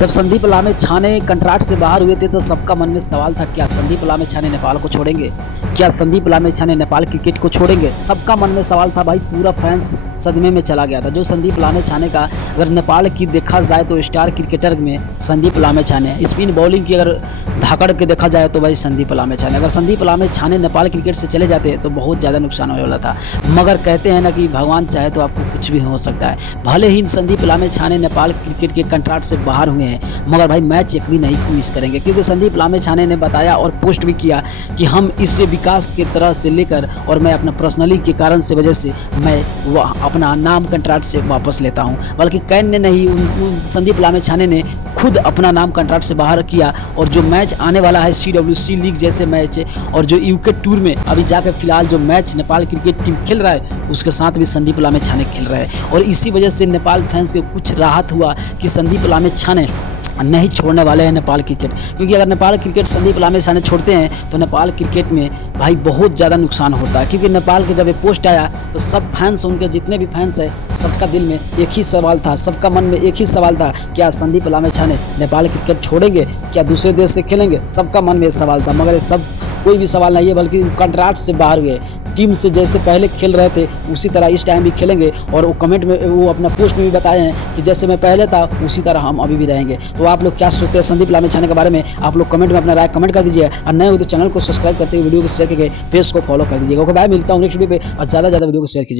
जब संदीप लामे छाने कंट्राक्ट से बाहर हुए थे तो सबका मन में सवाल था, क्या संदीप लामे छाने नेपाल को छोड़ेंगे? क्या संदीप लामे छाने नेपाल क्रिकेट को छोड़ेंगे? सबका मन में सवाल था भाई। पूरा फैंस सदमे में चला गया था। जो संदीप लामे छाने का अगर नेपाल की देखा जाए तो स्टार क्रिकेटर में संदीप लामे छाने, स्पिन बॉलिंग की अगर धाकड़ के देखा जाए तो भाई संदीप लामे छाने। अगर संदीप लामे छाने नेपाल क्रिकेट से चले जाते तो बहुत ज़्यादा नुकसान होने वाला था। मगर कहते हैं ना कि भगवान चाहे तो आपको कुछ भी हो सकता है। भले ही संदीप लामे छाने नेपाल क्रिकेट के कंट्राक्ट से बाहर हुए हैं, मगर भाई मैच एक भी नहीं मिस करेंगे, क्योंकि संदीप लामे छाने ने बताया और पोस्ट भी किया कि हम इस विकास के तरह से लेकर और मैं अपना पर्सनली के कारण से वजह से मैं अपना नाम कंट्राक्ट से वापस लेता हूं। बल्कि कैन ने नहीं, संदीप लामे छाने ने खुद अपना नाम कंट्राक्ट से बाहर किया। और जो मैच आने वाला है CWC लीग जैसे मैच और जो यूके टूर में अभी जाकर फिलहाल जो मैच नेपाल क्रिकेट टीम खेल रहा है उसके साथ भी संदीप लामे छाने खेल रहे हैं। और इसी वजह से नेपाल फैंस को कुछ राहत हुआ कि संदीप लामे छाने नहीं छोड़ने वाले हैं नेपाल क्रिकेट। क्योंकि अगर नेपाल क्रिकेट संदीप लामे छाने छोड़ते हैं तो नेपाल क्रिकेट में भाई बहुत ज़्यादा नुकसान होता है। क्योंकि नेपाल के जब ये पोस्ट आया तो सब फैंस, उनके जितने भी फैंस हैं, सबका दिल में एक ही सवाल था, सबका मन में एक ही सवाल था, क्या संदीप लामे छाने नेपाल क्रिकेट छोड़ेंगे, क्या दूसरे देश से खेलेंगे? सबका मन में ये सवाल था। मगर ये सब कोई भी सवाल नहीं है, बल्कि कंट्राक्ट से बाहर हुए टीम से जैसे पहले खेल रहे थे उसी तरह इस टाइम भी खेलेंगे। और वो कमेंट में, वो अपना पोस्ट में भी बताए हैं कि जैसे मैं पहले था उसी तरह हम अभी भी रहेंगे। तो आप लोग क्या सोचते हैं संदीप लामे छाने के बारे में? आप लोग कमेंट में अपना राय कमेंट कर दीजिए। और नए हो तो चैनल को सब्सक्राइब करते हुए वीडियो को शेयर करके पेज को फॉलो कर दीजिएगा। ओके बाय, मिलता हूँ नेक्स्ट वीडियो पे और ज़्यादा वीडियो को शेयर कीजिएगा।